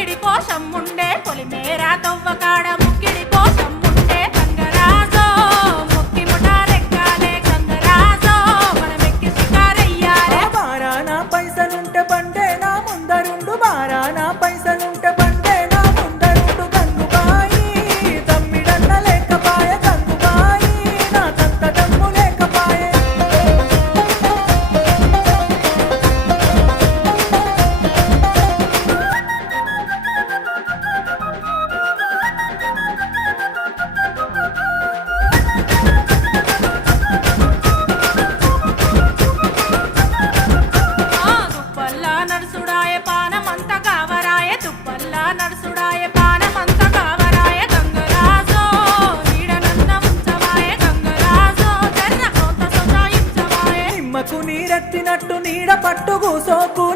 ముక్కిడి కోసం ఉండే పొలిమేరా తవ్వకాడ ముక్కిడి కోసం ఉండే గంగరాజో ముక్కి ముఠారెక్కాలే గంగరాజో మనమెక్కి షికారయ్యాలే బారానా పైసలుంటే బండే నా ముందరుండు బారానా పైసలుంటే బండే నా ముందరుండు గంగుబాయి తమ్మిడన్న లేకపాయ గంగుబాయి నా తంత దమ్ము లేకపాయే దుప్పల్లా నడుసుడాయ పానమంత కావరాయ దుప్పల్లా నడుసుడాయ పానమంత కావరాయ గంగరాజో నీడనన్న ఉంచవాయ గంగరాజో జర్ర కొంత సొంతాయించవాయ నిమ్మకు నీరెత్తినట్టు నీడ పట్టు కూసోకు